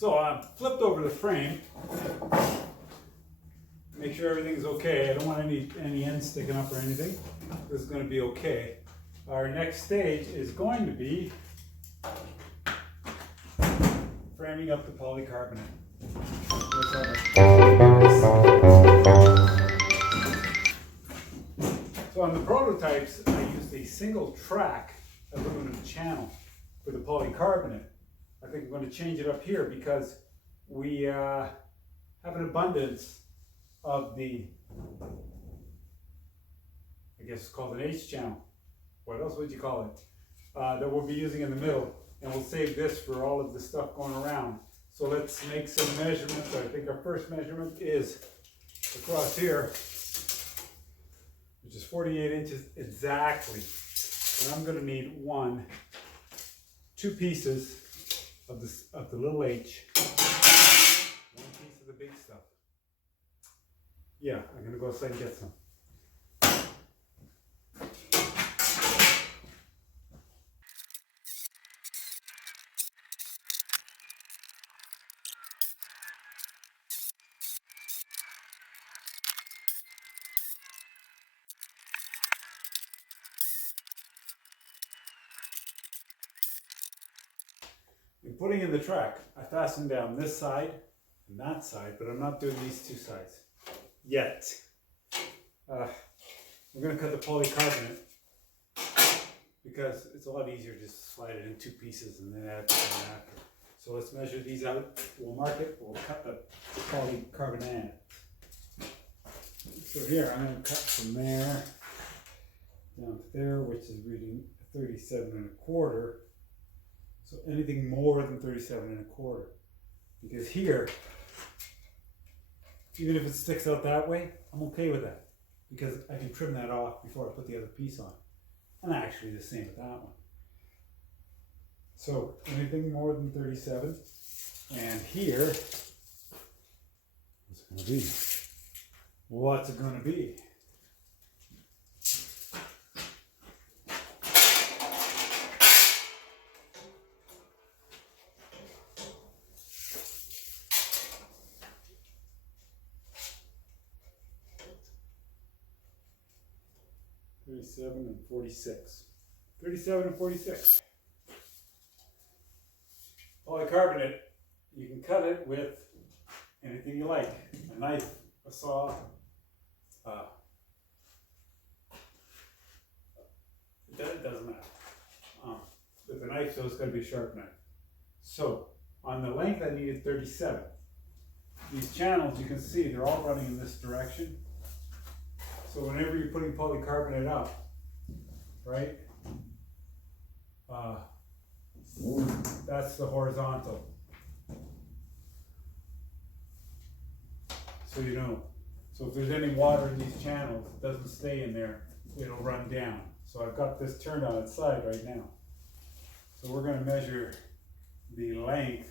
So I flipped over the frame, make sure everything's okay. I don't want any ends sticking up or anything. This is going to be okay. Our next stage is going to be framing up the polycarbonate. So on the prototypes, I used a single track aluminum channel for the polycarbonate. I think I'm going to change it up here because we have an abundance of the, I guess it's called an H channel. What else would you call it? That we'll be using in the middle, and we'll save this for all of the stuff going around. So let's make some measurements. I think our first measurement is across here, which is 48 inches exactly. And I'm going to need two pieces of the little H, one piece of the big stuff. Yeah, I'm going to go outside and get some. In putting in the track, I fastened down this side and that side, but I'm not doing these two sides yet. We're going to cut the polycarbonate because it's a lot easier just to slide it in two pieces and then add the one after. So let's measure these out. We'll mark it. We'll cut the polycarbonate. So here I'm going to cut from there down to there, which is reading 37.25. So anything more than 37.25, because here, even if it sticks out that way, I'm okay with that, because I can trim that off before I put the other piece on. And actually the same with that one. So anything more than 37, and here, what's it going to be? What's it going to be? 37 and 46. 37 and 46. Polycarbonate, you can cut it with anything you like. A knife, a saw, it doesn't matter. With a knife, so it's got to be a sharp knife. So, on the length I needed 37. These channels, you can see, they're all running in this direction. So whenever you're putting polycarbonate up, right, that's the horizontal. So you know. So if there's any water in these channels, it doesn't stay in there, it'll run down. So I've got this turned on its side right now. So we're going to measure the length,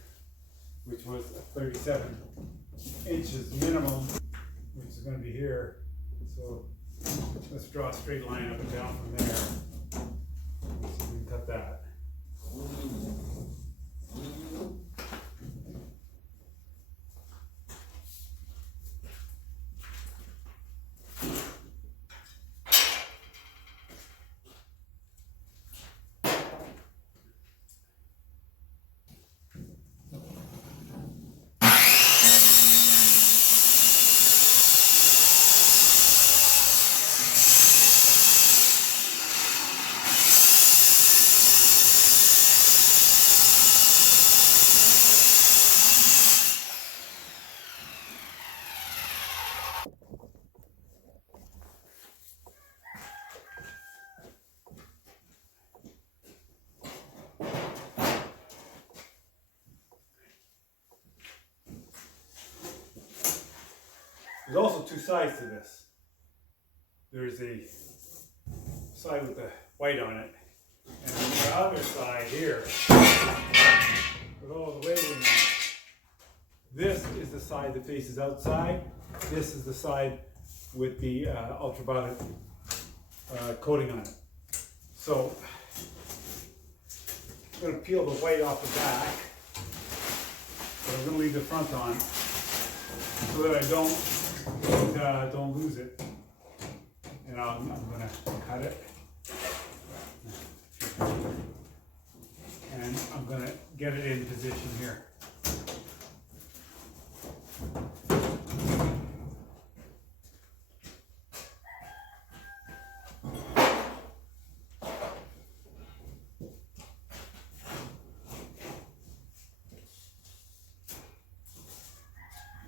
which was 37 inches minimum, which is going to be here. So let's draw a straight line up and down from there. So we can cut that. There's also two sides to this. There's a side with the white on it, and on the other side here, with all the labeling on it. This is the side that faces outside. This is the side with the ultraviolet coating on it. So I'm going to peel the white off the back, but we're gonna leave the front on so that I don't lose it. And I'm gonna cut it. And I'm gonna get it in position here.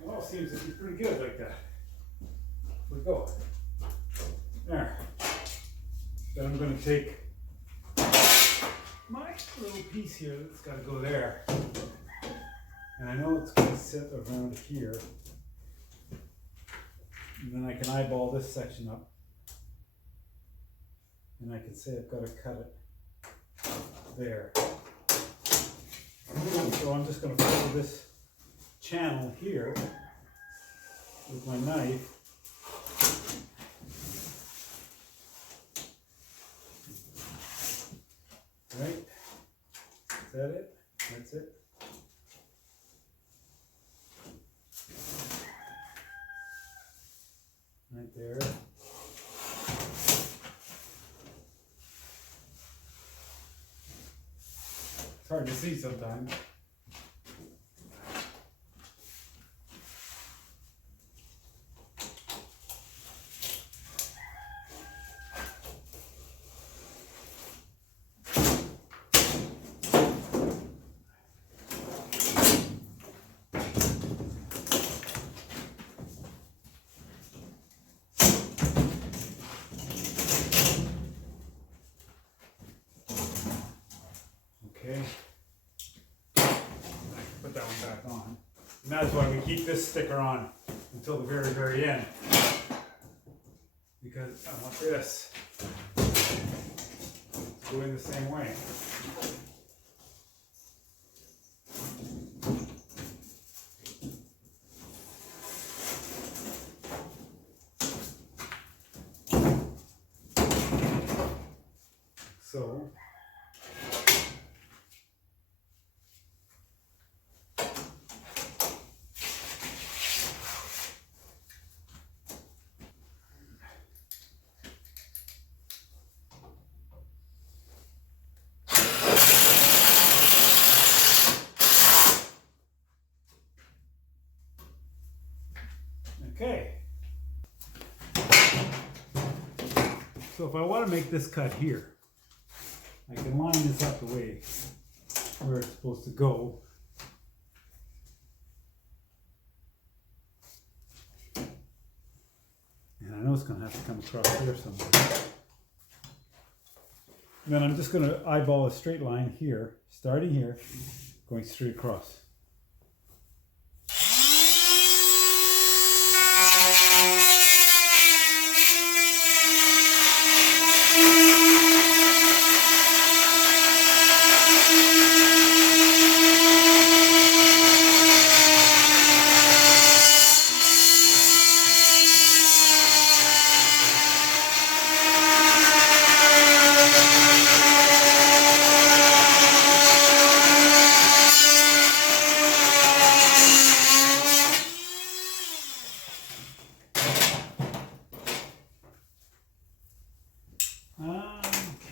It all seems to be pretty good like that. We go. There. Then I'm going to take my little piece here that's got to go there. And I know it's going to sit around here. And then I can eyeball this section up. And I can say I've got to cut it there. So I'm just going to follow this channel here with my knife. Right? Is that it? That's it. Right there. It's hard to see sometimes. Okay, I can put that one back on. And that's why we keep this sticker on until the very, very end. Because I want this to go in the same way. So, okay. So if I want to make this cut here, I can line this up the way where it's supposed to go. And I know it's going to have to come across here somewhere. And then I'm just going to eyeball a straight line here, starting here, going straight across.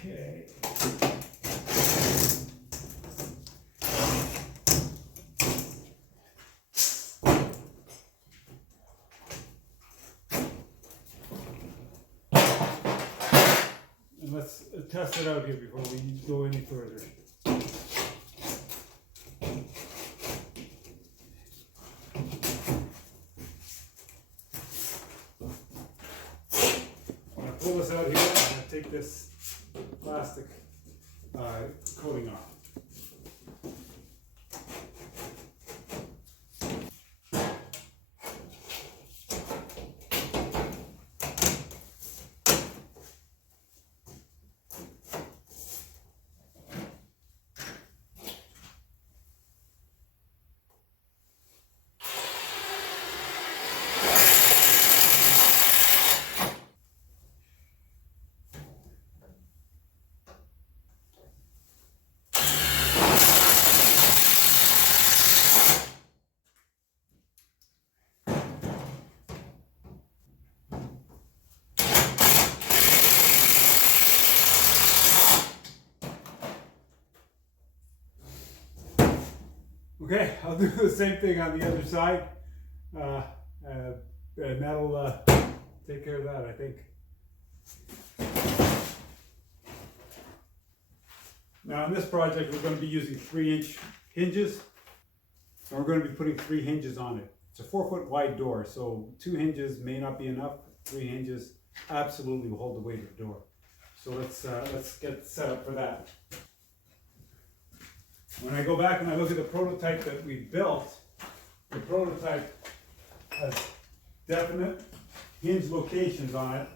Okay. And let's test it out here before we go any further. When I pull this out here, I'm going to take this plastic coating off. Okay, I'll do the same thing on the other side. And that'll take care of that, I think. Now in this project, we're going to be using 3-inch hinges. And we're going to be putting 3 hinges on it. It's a 4-foot wide door, so 2 hinges may not be enough. 3 hinges absolutely will hold the weight of the door. So let's get set up for that. When I go back and I look at the prototype that we built, the prototype has definite hinge locations on it,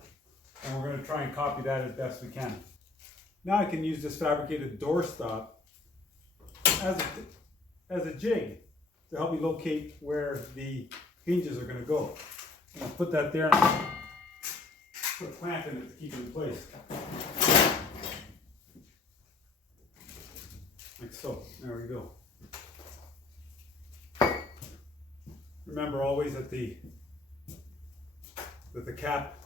and we're going to try and copy that as best we can. Now I can use this fabricated door stop as a jig to help me locate where the hinges are going to go. I'll put that there and put a clamp in it to keep it in place. Like so. There we go. Remember always that the cap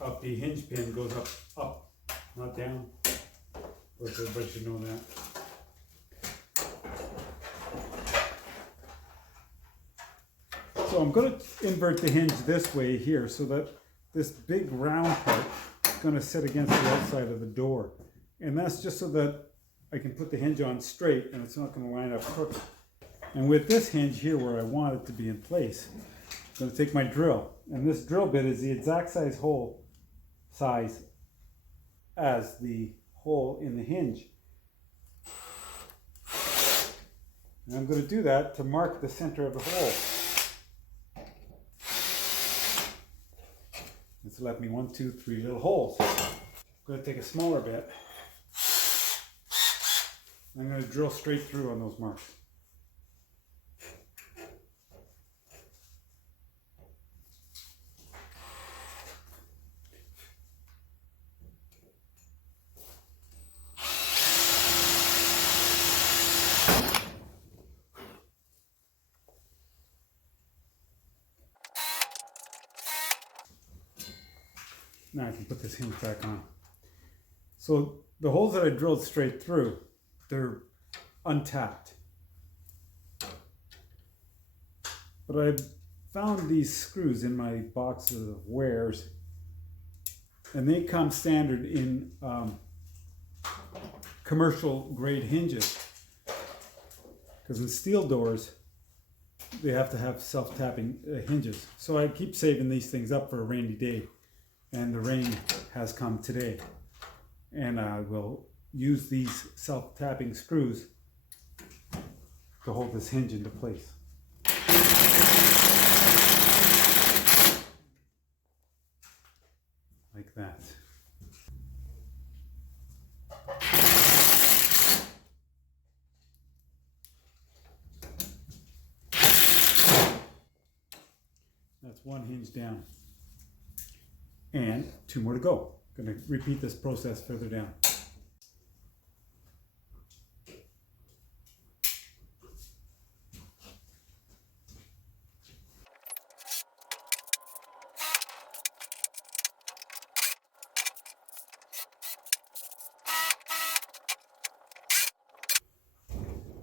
of the hinge pin goes up, not down. Of course, everybody should know that. So I'm going to invert the hinge this way here so that this big round part is going to sit against the outside of the door. And that's just so that I can put the hinge on straight and it's not going to line up crooked. And with this hinge here where I want it to be in place, I'm going to take my drill. And this drill bit is the exact hole size as the hole in the hinge. And I'm going to do that to mark the center of the hole. It's left me 1, 2, 3 little holes. I'm going to take a smaller bit. I'm going to drill straight through on those marks. Now I can put this hinge back on. So the holes that I drilled straight through, they're untapped. But I found these screws in my box of wares, and they come standard in commercial grade hinges. Because in steel doors, they have to have self-tapping hinges. So I keep saving these things up for a rainy day, and the rain has come today. And I will use these self-tapping screws to hold this hinge into place. Like that. That's one hinge down. And 2 more to go. Going to repeat this process further down.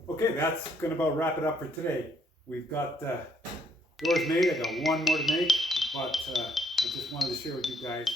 Okay, that's going to about wrap it up for today. We've got doors made. I got 1 more to make, but I just wanted to share with you guys